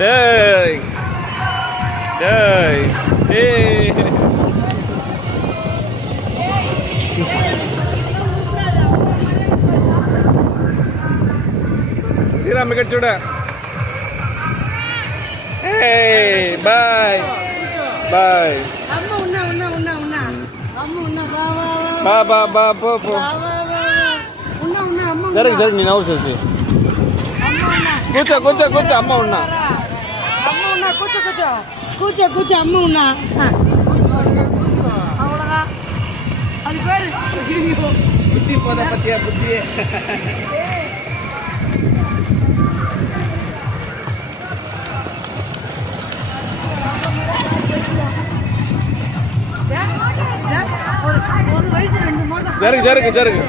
டேய் டேய் ஏய் சீராம கட்சுட ஏய் பாய் பாய் அம்மா உண்ணா உண்ணா உண்ணா உண்ணா அம்மா உண்ணா பா பா பா போ போ உண்ணா உண்ணா அம்மா ஜரக் ஜரக் நீ நவு சேசி కూర్చో కూర్చో కూర్చో అమ్మ ఉన్నా అమ్మ ఉన్నా కూర్చో కూర్చో కూర్చో కూర్చో అమ్మ ఉన్నా அவ்வளோதான் அது பேரு புத்தி போத பத்தியா புத்தி ஒரு வயசு 2 மாதம் ஜருக்கு ஜருக்கு ஜருக்கு